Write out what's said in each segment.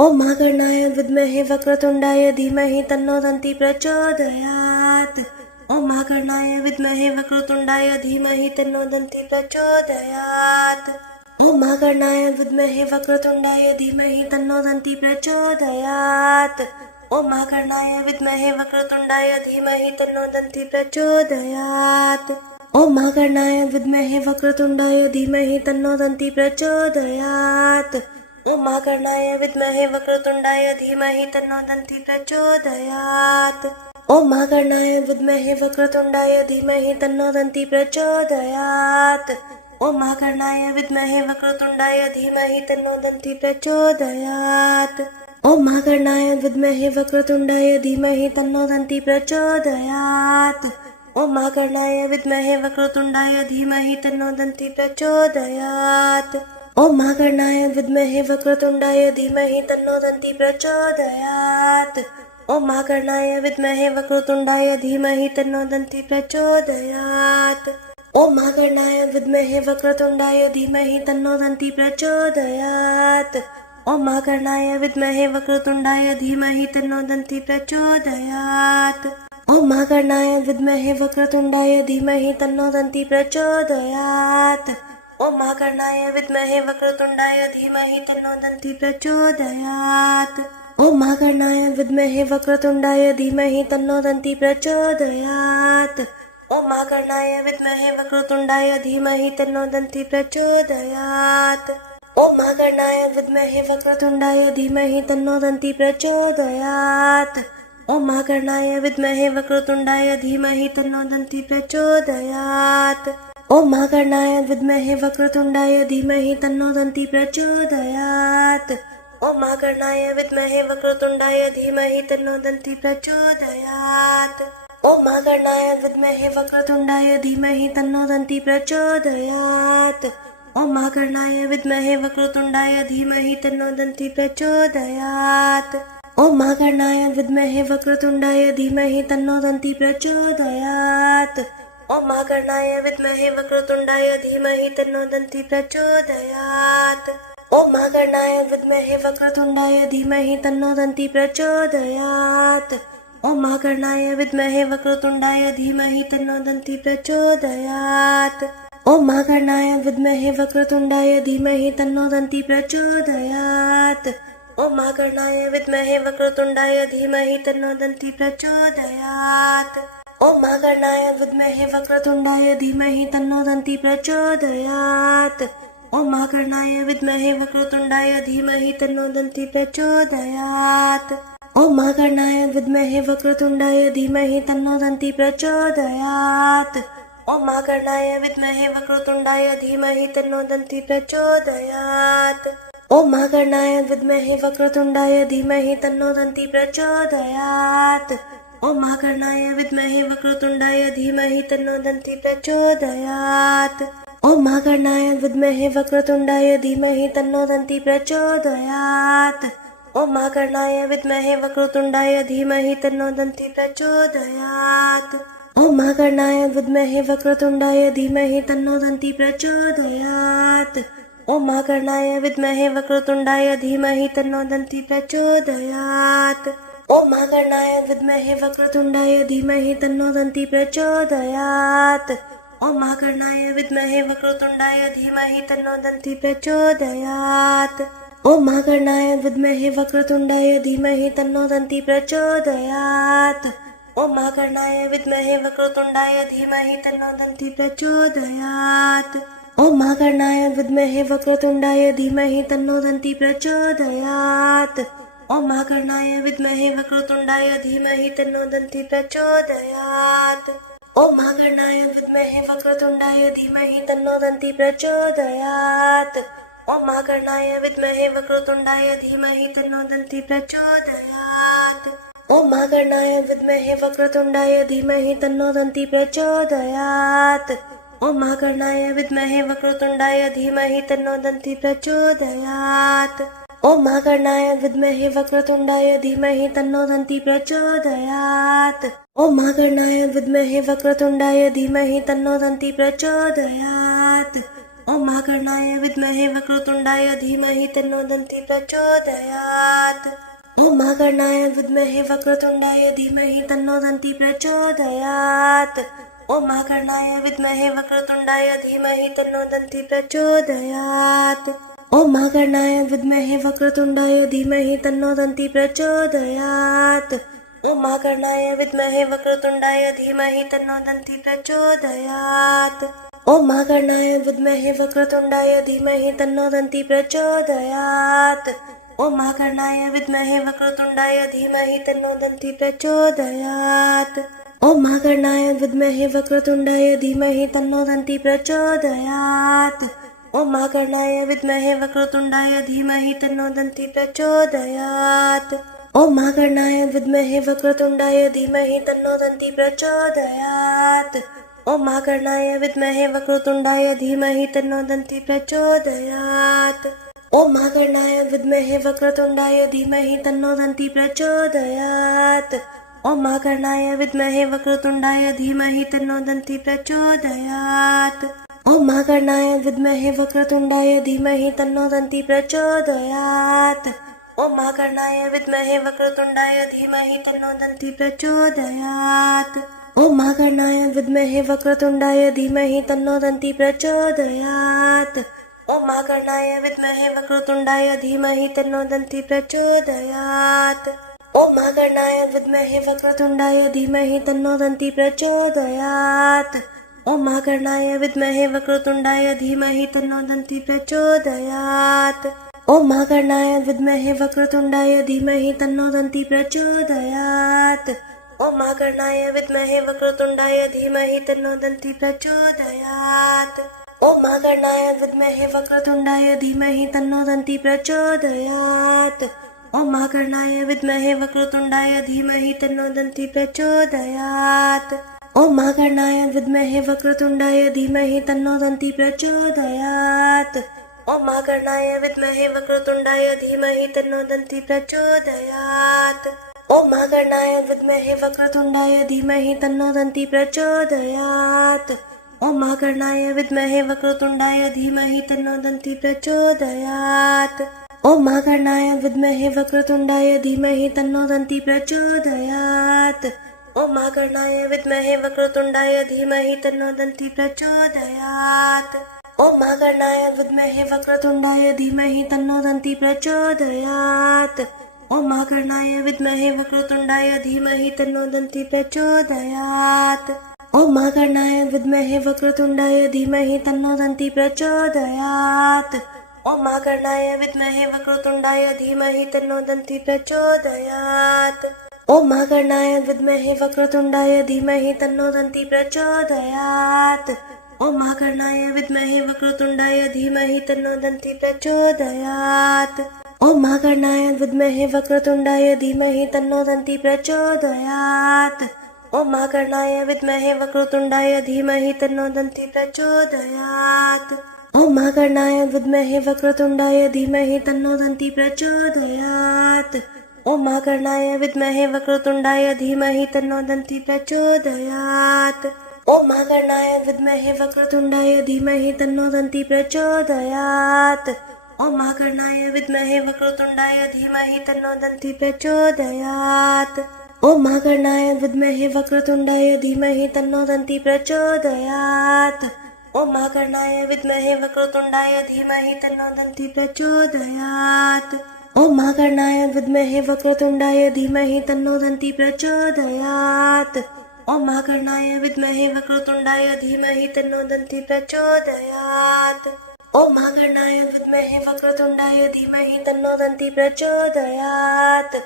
ॐ महागणाय विद्महे वक्रतुण्डाय धीमहि तन्नो दन्ति प्रचोदयात्। ॐ महागणाय विद्महे वक्रतुण्डाय धीमहि तन्नो दन्ति प्रचोदयात्। ॐ महागणाय विद्महे वक्रतुण्डाय धीमहि तन्नो दन्ति प्रचोदयात्। ॐ महागणाय विद्महे वक्रतुण्डाय धीमहि तन्नो दन्ति प्रचोदयात्। ॐ महागणाय विद्महे वक्रतुण्डाय धीमहि तन्नो दन्ति प्रचोदयात्। ॐ महागणाय विद्महे वक्रतुण्डाय धीमहि तन्नो दन्ति प्रचोदयात्। ॐ महागणाय विद्महे वक्रतुण्डाय धीमहि तन्नो दन्ति प्रचोदयात्। ॐ महागणाय विद्महे वक्रतुण्डाय धीमहि तन्नो दन्ति प्रचोदयात्। ॐ महागणाय विद्महे वक्रतुण्डाय धीमहि तन्नो दन्ति प्रचोदयात्। ॐ महागणाय विद्महे वक्रतुण्डाय धीमहि तन्नो दन्ति प्रचोदयात्। ॐ महागणाय विद्महे वक्रतुण्डाय धीमहि तन्नो दन्ति प्रचोदयात्। ॐ महागणाय विद्महे वक्रतुण्डाय धीमहि तन्नो दन्ति प्रचोदयात्। ॐ महागणाय विद्महे वक्रतुण्डाय धीमहि तन्नो दन्ति प्रचोदयात्। ॐ महागणाय विद्महे वक्रतुण्डाय धीमहि तन्नो दन्ति प्रचोदयात्। ॐ महागणाय विद्महे वक्रतुण्डाय धीमहि तन्नो दन्ति प्रचोदयात्। ॐ महागणाय विद्महे वक्रतुण्डाय धीमहि तन्नो दन्ति प्रचोदयात्। ॐ महागणाय विद्महे वक्रतुण्डाय धीमहि तन्नो दन्ति प्रचोदयात्। ॐ महागणाय विद्महे वक्रतुण्डाय धीमहि तन्नो दन्ति प्रचोदयात्। ॐ महागणाय विद्महे वक्रतुण्डाय धीमहि तन्नो दन्ति प्रचोदयात्। ॐ महागणाय विद्महे वक्रतुण्डाय धीमहि तन्नो दन्ति प्रचोदयात्। ॐ महागणाय विद्महे वक्रतुण्डाय धीमहि तन्नो दन्ति प्रचोदयात्। ॐ महागणाय विद्महे वक्रतुण्डाय धीमहि तन्नो दन्ति प्रचोदयात्। ॐ महागणाय विद्महे वक्रतुण्डाय धीमहि तन्नो दन्ति प्रचोदयात्। ॐ महागणाय विद्महे वक्रतुण्डाय धीमहि तन्नो दन्ति प्रचोदयात्। ॐ महागणाय विद्महे वक्रतुण्डाय धीमहि तन्नो दन्ति प्रचोदयात्। ॐ महागणाय विद्महे वक्रतुण्डाय धीमहि तन्नो दन्ति प्रचोदयात्। ॐ महागणाय विद्महे वक्रतुण्डाय धीमहि तन्नो दन्ति प्रचोदयात्। ॐ महागणाय विद्महे वक्रतुण्डाय धीमहि तन्नो दन्ति प्रचोदयात्। ॐ महागणाय विद्महे वक्रतुण्डाय धीमहि तन्नो दन्ति प्रचोदयात्। ॐ महागणाय विद्महे वक्रतुण्डाय धीमहि तन्नो दन्ति प्रचोदयात्। ॐ महागणाय विद्महे वक्रतुण्डाय धीमहि तन्नो दन्ति प्रचोदयात्। ॐ महागणाय विद्महे वक्रतुण्डाय धीमहि तन्नो दन्ति प्रचोदयात्। ॐ महागणाय विद्महे वक्रतुण्डाय धीमहि तन्नो दन्ति प्रचोदयात्। ॐ महागणाय विद्महे वक्रतुण्डाय धीमहि तन्नो दन्ति प्रचोदयात्। ॐ महागणाय विद्महे वक्रतुण्डाय धीमहि तन्नो दन्ति प्रचोदयात्। ॐ महागणाय विद्महे वक्रतुण्डाय धीमहि तन्नो दन्ति प्रचोदयात्। ॐ महागणाय विद्महे वक्रतुण्डाय धीमहि तन्नो दन्ति प्रचोदयात्। ॐ महागणाय विद्महे वक्रतुण्डाय धीमहि तन्नो दन्ति प्रचोदयात्। ॐ महागणाय विद्महे वक्रतुण्डाय धीमहि तन्नो दन्ति प्रचोदयात्। ॐ महागणाय विद्महे वक्रतुण्डाय धीमहि तन्नो दन्ति प्रचोदयात्। ॐ महागणाय विद्महे वक्रतुण्डाय धीमहि तन्नो दन्ति प्रचोदयात्। ॐ महागणाय विद्महे वक्रतुण्डाय धीमहि तन्नो दन्ति प्रचोदयात्। ॐ महागणाय विद्महे वक्रतुण्डाय धीमहि तन्नो दन्ति प्रचोदयात्। ॐ महागणाय विद्महे वक्रतुण्डाय धीमहि तन्नो दन्ति प्रचोदयात्। ॐ महागणाय विद्महे वक्रतुण्डाय धीमहि तन्नो दन्ति प्रचोदयात्। ॐ महागणाय विद्महे वक्रतुण्डाय धीमहि तन्नो दन्ति प्रचोदयात्। ॐ महागणाय विद्महे वक्रतुण्डाय धीमहि तन्नो दन्ति प्रचोदयात्। ॐ महागणाय विद्महे वक्रतुण्डाय धीमहि तन्नो दन्ति प्रचोदयात्। ॐ महागणाय विद्महे वक्रतुण्डाय धीमहि तन्नो दन्ति प्रचोदयात्। ॐ महागणाय विद्महे वक्रतुण्डाय धीमहि तन्नो दन्ति प्रचोदयात्। ॐ महागणाय विद्महे वक्रतुण्डाय धीमहि तन्नो दन्ति प्रचोदयात्। ॐ महागणाय विद्महे वक्रतुण्डाय धीमहि तन्नो दन्ति प्रचोदयात्। ॐ महाकर्णाय विद्महे वक्रतुण्डाय धीमहि तन्नो दन्ति प्रचोदयात्। ॐ महाकर्णाय विद्महे वक्रतुण्डाय धीमहि तन्नो दन्ति प्रचोदयात्। ॐ महाकर्णाय विद्महे वक्रतुण्डाय धीमहि तन्नो दन्ति प्रचोदयात्। ॐ महाकर्णाय विद्महे वक्रतुण्डाय धीमहि तन्नो दन्ति प्रचोदयात्। ॐ महाकर्णाय विद्महे वक्रतुण्डाय धीमहि तन्नो दन्ति प्रचोदयात्। ॐ महाकर्णाय विद्महे वक्रतुण्डाय धीमहि तन्नो दन्ति प्रचोदयात्। ॐ महाकर्णाय विद्महे वक्रतुण्डाय धीमहि तन्नो दन्ति प्रचोदयात्। ॐ महाकर्णाय विद्महे वक्रतुण्डाय धीमहि तन्नो दन्ति प्रचोदयात्। ॐ महाकर्णाय विद्महे वक्रतुण्डाय धीमहि तन्नो दन्ति प्रचोदयात्। ॐ महाकर्णाय विद्महे वक्रतुण्डाय धीमहि तन्नो दन्ति प्रचोदयात्। ॐ महाकर्णाय विद्महे वक्रतुण्डाय धीमहि तन्नो दन्ति प्रचोदयात्। ॐ महाकर्णाय विद्महे वक्रतुण्डाय धीमहि तन्नो दन्ति प्रचोदयात्। ॐ महाकर्णाय विद्महे वक्रतुण्डाय धीमहि तन्नो दन्ति प्रचोदयात्। ॐ महाकर्णाय विद्महे वक्रतुण्डाय धीमहि तन्नो दन्ति प्रचोदयात्। ॐ महाकर्णाय विद्महे वक्रतुण्डाय धीमहि तन्नो दन्ति प्रचोदयात्। ॐ महाकर्णाय विद्महे वक्रतुण्डाय धीमहि तन्नो दन्ति प्रचोदयात्। ॐ महाकर्णाय विद्महे वक्रतुण्डाय धीमहि तन्नो दन्ति प्रचोदयात्। ॐ महाकर्णाय विद्महे वक्रतुण्डाय धीमहि तन्नो दन्ति प्रचोदयात्। ॐ महाकर्णाय विद्महे वक्रतुण्डाय धीमहि तन्नो दन्ति प्रचोदयात्। ॐ महाकर्णाय विद्महे वक्रतुण्डाय धीमहि तन्नो दन्ति प्रचोदयात्। ॐ महाकर्णाय विद्महे वक्रतुण्डाय धीमहि तन्नो दन्ति प्रचोदयात्। ॐ महाकर्णाय विद्महे वक्रतुण्डाय धीमहि तन्नो दन्ति प्रचोदयात्। ॐ महाकर्णाय विद्महे वक्रतुण्डाय धीमहि तन्नो दन्ति प्रचोदयात्। ॐ महाकर्णाय विद्महे वक्रतुण्डाय धीमहि तन्नो दन्ति प्रचोदयात्। ॐ महाकर्णाय विद्महे वक्रतुण्डाय धीमहि तन्नो दन्ति प्रचोदयात्। ॐ महाकर्णाय विद्महे वक्रतुण्डाय धीमहि तन्नो दन्ति प्रचोदयात्। ॐ महाकर्णाय विद्महे वक्रतुण्डाय धीमहि तन्नो दन्ति प्रचोदयात्। ॐ महाकर्णाय विद्महे वक्रतुण्डाय धीमहि तन्नो दन्ति प्रचोदयात्। ॐ महाकर्णाय विद्महे वक्रतुण्डाय धीमहि तन्नो दन्ति प्रचोदयात्। ॐ महाकर्णाय विद्महे वक्रतुण्डाय धीमहि तन्नो दन्ति प्रचोदयात्। ॐ महाकर्णाय विद्महे वक्रतुण्डाय धीमहि तन्नो दन्ति प्रचोदयात्। ॐ महाकर्णाय विद्महे वक्रतुण्डाय धीमहि तन्नो दन्ति प्रचोदयात्। ॐ महाकर्णाय विद्महे वक्रतुण्डाय धीमहि तन्नो दन्ति प्रचोदयात्। ॐ महाकर्णाय विद्महे वक्रतुण्डाय धीमहि तन्नो दन्ति प्रचोदयात्। ॐ महाकर्णाय विद्महे वक्रतुण्डाय धीमहि तन्नो दन्ति प्रचोदयात्। ॐ महाकर्णाय विद्महे वक्रतुण्डाय धीमहि तन्नो दन्ति प्रचोदयात्। ॐ महाकर्णाय विद्महे वक्रतुण्डाय धीमहि तन्नो दन्ति प्रचोदयात्। ॐ महाकर्णाय विद्महे वक्रतुण्डाय धीमहि तन्नो दन्ति प्रचोदयात्। ॐ महाकर्णाय विद्महे वक्रतुण्डाय धीमहि तन्नो दन्ति प्रचोदयात्। ॐ महाकर्णाय विद्महे वक्रतुण्डाय धीमहि तन्नो दन्ति प्रचोदयात्। ॐ महाकर्णाय विद्महे वक्रतुण्डाय धीमहि तन्नो दन्ति प्रचोदयात्। ॐ महाकर्णाय विद्महे वक्रतुण्डाय धीमहि तन्नो दन्ति प्रचोदयात्। ॐ महाकर्णाय विद्महे वक्रतुण्डाय धीमहि तन्नो दन्ति प्रचोदयात्। ॐ महाकर्णाय विद्महे वक्रतुण्डाय धीमहि तन्नो दन्ति प्रचोदयात्। ॐ महाकर्णाय विद्महे वक्रतुण्डाय धीमहि तन्नो दन्ति प्रचोदयात्। ॐ महाकर्णाय विद्महे वक्रतुण्डाय धीमहि तन्नो दन्ति प्रचोदयात्।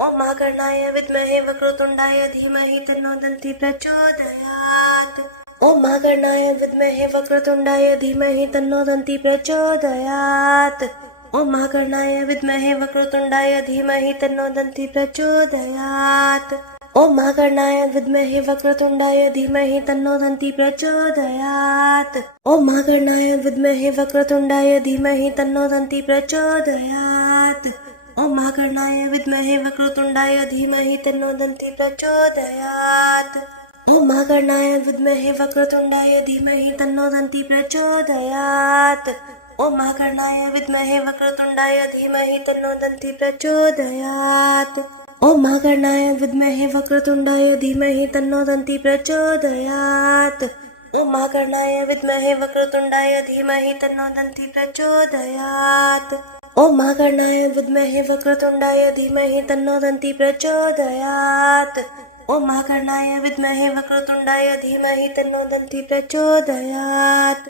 ॐ महाकर्णाय विद्महे वक्रतुण्डाय धीमहि तन्नो दन्ति प्रचोदयात्। ॐ महाकर्णाय विद्महे वक्रतुण्डाय धीमहि तन्नो दन्ति प्रचोदयात्। ॐ महाकर्णाय विद्महे वक्रतुण्डाय धीमहि तन्नो दन्ति प्रचोदयात्। ॐ महाकर्णाय विद्महे वक्रतुण्डाय धीमहि तन्नो दन्ति प्रचोदयात्। ॐ महाकर्णाय विद्महे वक्रतुण्डाय धीमहि तन्नो दन्ति प्रचोदयात्। ॐ महाकर्णाय विद्महे वक्रतुण्डाय धीमहि तन्नो दन्ति प्रचोदयात्। ॐ महागणाय विद्महे वक्रतुण्डाय धीमहि तन्नो दन्ती प्रचोदयात्। ॐ महागणाय विद्महे वक्रतुण्डाय धीमहि तन्नो दन्ती प्रचोदयात्। ॐ महागणाय विद्महे वक्रतुण्डाय धीमहि तन्नो दन्ती प्रचोदयात्। ॐ महागणाय विद्महे वक्रतुण्डाय धीमहि तन्नो दन्ती प्रचोदयात्। ॐ महागणाय विद्महे वक्रतुण्डाय धीमहि तन्नो दन्ती प्रचोदयात्। ॐ महागणाय विद्महे वक्रतुण्डाय धीमहि तन्नो दन्ती प्रचोदयात्।